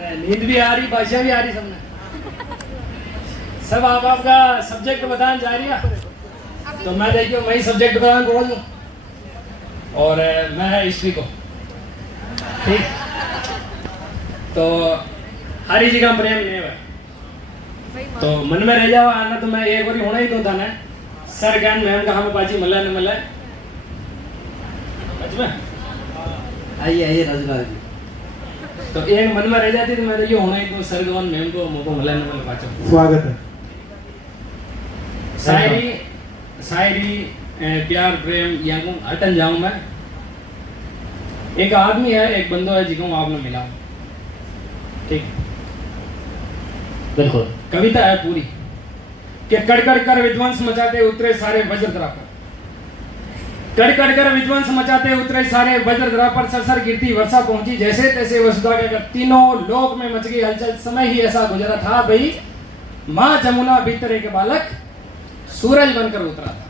नींद भी आ रही, भाषा भी आ रही, सबने सब आप आपका सब्जेक्ट बताने जा रही है। तो मैं देखियो मैं ही सब्जेक्ट बताने बोल दूं और मैं है हिस्ट्री को, ठीक। तो हरी जी का प्रेम नहीं है तो मन में रह जाओ आना। तो मैं एक बार होना ही तो था ना सर ज्ञान मैम का हम बाजी मल्ला न मल्ला आइए आइए राजूलाल जी। तो एक मन में रह जाती तो मैं देखिए होना ही तो सर गवन मैम को मुझको मल्ला न मल्ला बाचो। स्वागत है। शायरी शायरी प्यार प्रेम यहाँ को हटन जाऊं मैं। एक आदमी है, एक बंदो है जिसको आपने मिला, ठीक। बिल्कुल कविता है पूरी कि कड़कड़ कर विध्वंस मचाते उतरे सारे वज्रधरा पर, कड़कड़ कर विध्वंस मचाते उतरे सारे वज्रधरा पर, सरसर गिरती वर्षा पहुंची जैसे तैसे वसुधा के घर, तीनों लोक में मच गई हलचल। समय ही ऐसा गुजरा था भाई, माँ जमुना भीतर एक बालक सूरज बनकर उतरा था।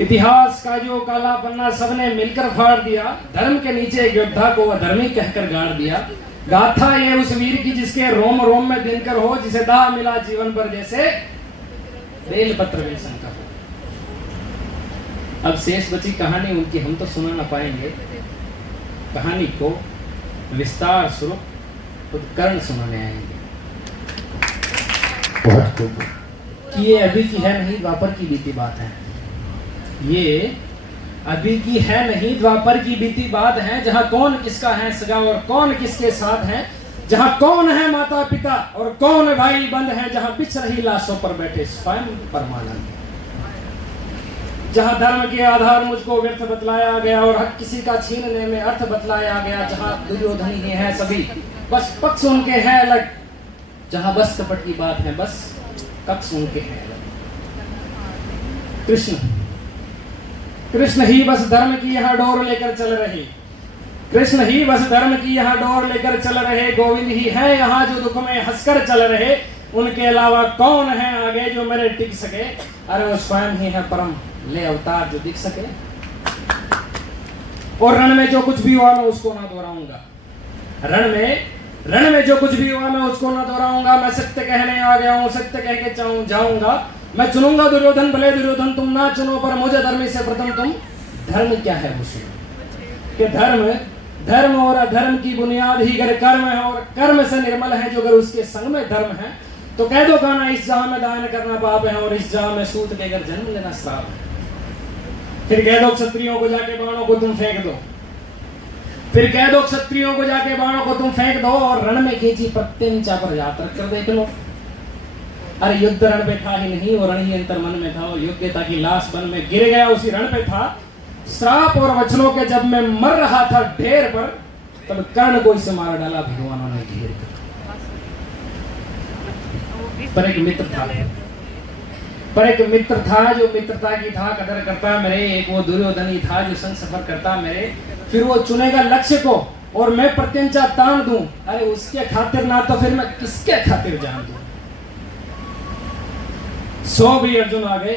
इतिहास का जो काला पन्ना सबने मिलकर फाड़ दिया, धर्म के नीचे एक योद्धा को अधर्मी कहकर गाड़ दिया। गाथा ये उस वीर की जिसके रोम रोम में दिनकर हो, जिसे दाह मिला जीवन पर जैसे बेलपत्र में शंकर हो। अब शेष बची कहानी उनकी हम तो सुना ना पाएंगे, कहानी को विस्तार स्वरूप खुद कर्ण सुनाने आएंगे। बहुत खूब। कि ये अभी की है नहीं द्वापर की बीती बात है, ये अभी की है नहीं द्वापर की बीती बात है, जहां कौन किसका है सगा और कौन किसके साथ है, जहां कौन है माता पिता और कौन भाई बंद है, जहां बिछ रही लाशों पर बैठे स्वयं परमानंद, जहां धर्म के आधार मुझको व्यर्थ बतलाया गया और हक किसी का छीनने में अर्थ बतलाया गया, जहां दुर्योधन ही है सभी बस पक्ष उनके हैं अलग, जहां बस कपट की बात है बस कक्ष उनके हैं अलग। कृष्ण कृष्ण ही बस धर्म की यहाँ डोर लेकर चल रहे, कृष्ण ही बस धर्म की यहाँ डोर लेकर चल रहे, गोविंद ही है यहाँ जो दुख में हंसकर चल रहे, उनके अलावा कौन है आगे जो मेरे टिक सके, अरे वो स्वयं ही है परम ले अवतार जो दिख सके। और रण में जो कुछ भी हुआ मैं उसको ना दोहराऊंगा, रण में जो कुछ भी हुआ मैं उसको ना दोहराऊंगा, मैं सत्य कहने आ गया हूँ सत्य कह के जाऊंगा, मैं चुनूंगा दुर्योधन भले दुर्योधन तुम ना चुनो, पर मुझे धर्म से प्रथम तुम धर्म क्या है वो सुनो। कि धर्म और अधर्म की बुनियाद ही अगर कर्म है और कर्म से निर्मल है, जो अगर उसके संग में धर्म है तो कह दो खाना इस जहां में दान करना पाप है और इस जहां में सूत देकर जन्म लेना श्राप है। फिर कह दो क्षत्रियों को जाके बाणों को तुम फेंक दो, फिर कह दो क्षत्रियों को जाके बाणों को तुम फेंक दो, और रण में खींची प्रत्यंचा पर यात्रा कर देख लो। अरे युद्ध रण पे था ही नहीं, और रण ही अंतर मन में था, और योग्यता की लाश बन में गिर गया उसी रण पे था। श्राप और वचनों के जब मैं मर रहा था ढेर पर, तब कर्ण को इसे मार डाला भगवानों ने घेर कर। पर एक मित्र था जो मित्रता की था कदर करता मेरे, एक वो दुर्योधन ही था जो संग सफर करता मेरे, फिर वो चुनेगा लक्ष्य को और मैं प्रत्यंचा तान दूं, अरे उसके खातिर ना तो फिर मैं किसके खातिर जान दूं। 100 भी अर्जुन आ गए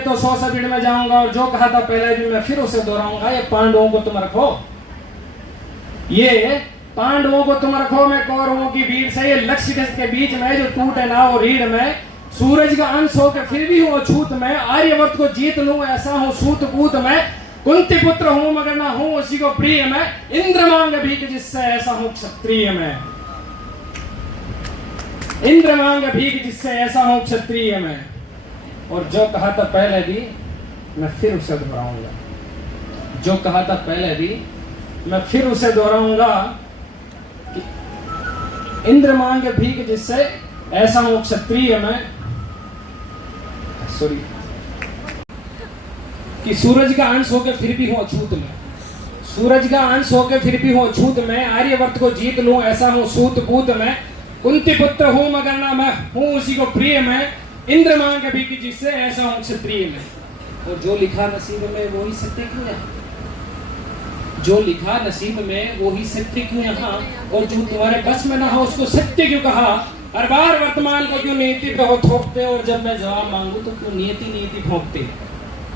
तो 100 से भीड़ में जाऊंगा, और जो कहा था पहले भी मैं फिर उसे दोहराऊंगा, ये पांडवों को तुम रखो, ये पांडवों को तुम रखो, मैं कौरवों की भीड़ से, ये लक्ष्य के बीच में जो टूटे ना वो रीढ़ में, सूरज का अंश होकर फिर भी हूँ अछूत में, आर्यवर्त को जीत लूं ऐसा हूँ सूत पूत में, कुंती पुत्र हूं मगर ना हूं उसी को प्रिय मैं, इंद्र मांग भीख जिससे ऐसा हूं क्षत्रिय मैं, इंद्र मांग भीख जिससे ऐसा हूं क्षत्रिय मैं। और जो कहा था पहले भी मैं फिर उसे दोहराऊंगा, जो कहा था पहले भी मैं फिर उसे दोहराऊंगा, कि इंद्र मांग भीख जिससे ऐसा हूं क्षत्रिय मैं, सॉरी, कि सूरज का अंश होकर फिर भी हूं अछूत में, सूरज का अंश होकर फिर भी हूं अछूत में, आर्यवर्त को जीत लूं ऐसा हूं सूत पूत में, कुंती पुत्र हूं मगर ना मैं हूं उसी को प्रिय मैं, इंद्र मांग भी कि जिससे ऐसा हूं क्षत्रिय में। और जो लिखा नसीब में वो ही सत्य क्यों है, जो लिखा नसीब में वो ही सत्य क्यों यहाँ, और जो तुम्हारे बस में ना हो उसको सत्य क्यों कहा, हर बार वर्तमान को क्यों नीति पे हो थोपते, और जब मैं जवाब मांगू तो क्यों नियति भोंकते।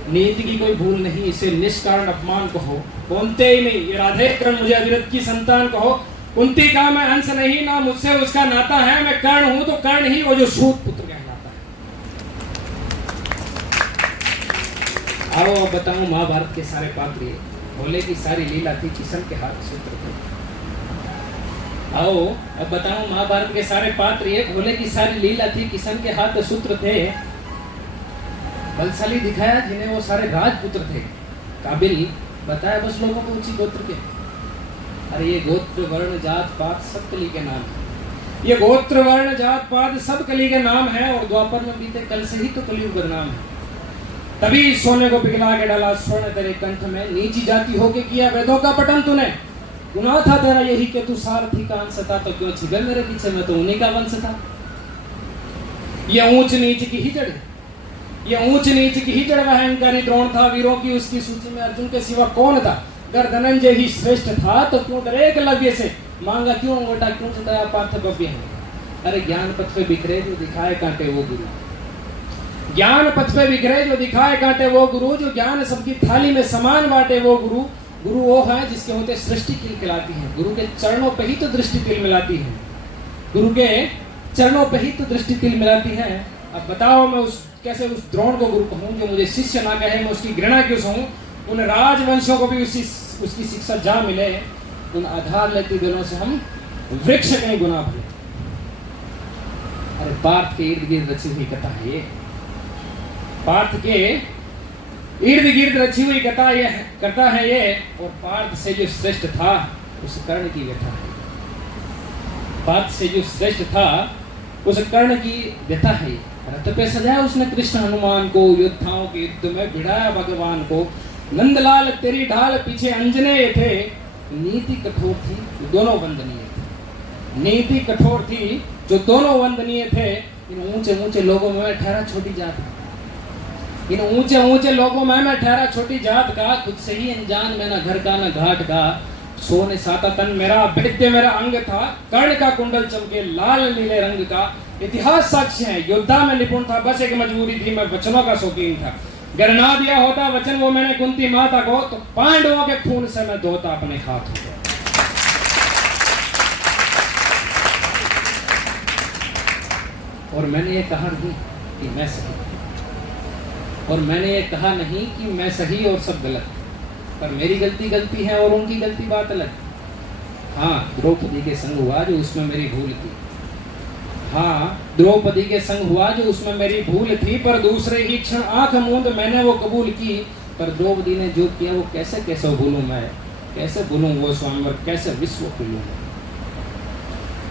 नीति की कोई भूल नहीं, इसे निष्कारण अपमान कहो, बोलते ही नहीं, ये राधे कृष्ण मुझे अविरत की संतान कहो, कुंती का मैं अंश नहीं, ना मुझसे उसका नाता है, मैं कर्ण हूं तो कर्ण ही वो जो सूत पुत्र कहलाता है। आओ अब बताऊं महाभारत के सारे पात्र ये, भोले की सारी लीला थी, किशन के हाथ सूत्र थे। आओ अब बताऊं महाभारत के सारे पात्र ये, भोले की सारी लीला थी, किशन के हाथ सूत्र थे। बलशाली दिखाया जिन्हें वो सारे राजपुत्र थे, काबिल बताया बस लोगों को ऊंची गोत्र के। अरे ये गोत्र वर्ण जात पात सब कली के नाम है, ये गोत्र वर्ण जात पात सब कली के नाम है, और द्वापर में बीते कल से ही तो कलयुग बदनाम है। तभी सोने को पिघला के डाला स्वर्ण तेरे कंठ में, नीची जाति होके किया वेदों का पठन तूने। गुनाह था तेरा यही कि तू सारथी का अंश था, तो क्यों छिगल मेरे पीछे, मैं तो उन्हीं का वंश था। ये ऊंच नीच की ही जड़, ये ऊंच नीच की ही जड़ वह अहंकारी द्रोण था, वीरों की उसकी सूची में अर्जुन के सिवा कौन था। अगर धनंजय ही श्रेष्ठ था तो क्यों डरे एकलव्य से, मांगा क्यों अंगूठा, क्यों चुटाया पार्थ भव्य है। अरे ज्ञान पथ पे बिखरे जो दिखाए कांटे वो गुरु, ज्ञान पथ पे बिखरे जो दिखाए कांटे वो गुरु, जो ज्ञान सबकी थाली में समान बांटे वो गुरु। गुरु वो है जिसके होते सृष्टि खिलखिलाती है, गुरु के चरणों पे ही तो दृष्टि तिल मिलाती है, गुरु के चरणों पे ही तो दृष्टि तिल मिलाती है। अब बताओ मैं कैसे उस द्रोण को गुरु कहूं जो मुझे शिष्य ना कहे, मैं उसकी घृणा क्यों सहूं। उन राजवंशों को भी उसकी शिक्षा जा मिले, उन आधार लेती दिलों से हम वृक्ष कहीं गुना भले। अरे पार्थ के इर्द गिर्द रची हुई कथा है ये, पार्थ के इर्द गिर्द रची हुई कथा है ये, और पार्थ से जो श्रेष्ठ था उस कर्ण की व्यथा है। पार्थ से जो श्रेष्ठ था उस कर्ण की व्यथा है। रथ पे सजाया उसने कृष्ण हनुमान को, योद्धाओं के युद्ध में भिड़ाया भगवान को। नंदलाल तेरी ढाल पीछे अंजनेय थे, नीति कठोर थी जो दोनों वंदनीय थे, नीति कठोर थी जो दोनों वंदनीय थे। इन ऊंचे ऊंचे लोगों में मैं ठहरा छोटी जात, इन ऊंचे ऊंचे लोगों में मैं ठहरा छोटी जात का, खुद से ही अनजान मैं ना घर का ना घाट का। सोने साता तन मेरा, भेद्य मेरा अंग था, कर्ण का कुंडल चमके लाल नीले रंग का। इतिहास साक्ष्य है योद्धा में निपुण था, बस एक मजबूरी थी मैं वचनों का शौकीन था। गर ना दिया होता वचन वो मैंने कुंती माता को, तो पांडवों के खून से मैं धोता अपने हाथों को। और मैंने ये कहा नहीं कि मैं सही, और मैंने ये कहा नहीं कि मैं सही और सब गलत, पर मेरी गलती गलती है और उनकी गलती बात अलग। हाँ द्रौपदी के संग हुआ जो उसमें मेरी भूल थी, हाँ द्रौपदी के संग हुआ जो उसमें मेरी भूल थी, पर दूसरे ही क्षण आंख मूंद मैंने वो कबूल की। पर द्रौपदी ने जो किया वो कैसे कैसे भूलूं मैं, कैसे भूलूं वो स्वयंवर, कैसे विश्व भूलूं।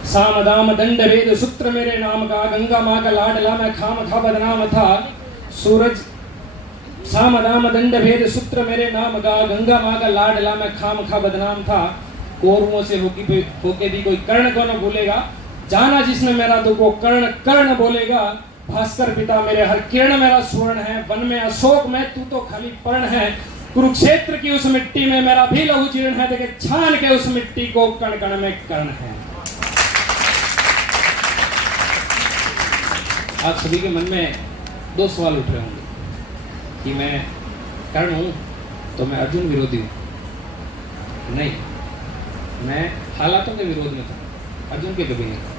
साम दाम दंड भेद सूत्र मेरे नाम का, गंगा माँ का लाडला मैं खाम खा बदनाम था। सूरज साम दाम दंड भेद सूत्र मेरे नाम का, गंगा माँ का लाडला मैं खाम खा बदनाम था। कौरवों से होके भी कोई कर्ण को न भूलेगा, जाना जिसने मेरा दुख वो कर्ण कर्ण बोलेगा। भास्कर पिता मेरे हर किरण मेरा स्वर्ण है, वन में अशोक में तू तो खाली पर्ण है। कुरुक्षेत्र की उस मिट्टी में मेरा भी लहू जीर्ण है, देखे छान के उस मिट्टी को कण कण में कर्ण है। आप सभी के मन में दो सवाल उठ रहे होंगे कि मैं कर्ण हूं तो मैं अर्जुन विरोधी हूं। नहीं, मैं हालातों के विरोध में था, अर्जुन के कभी नहीं था।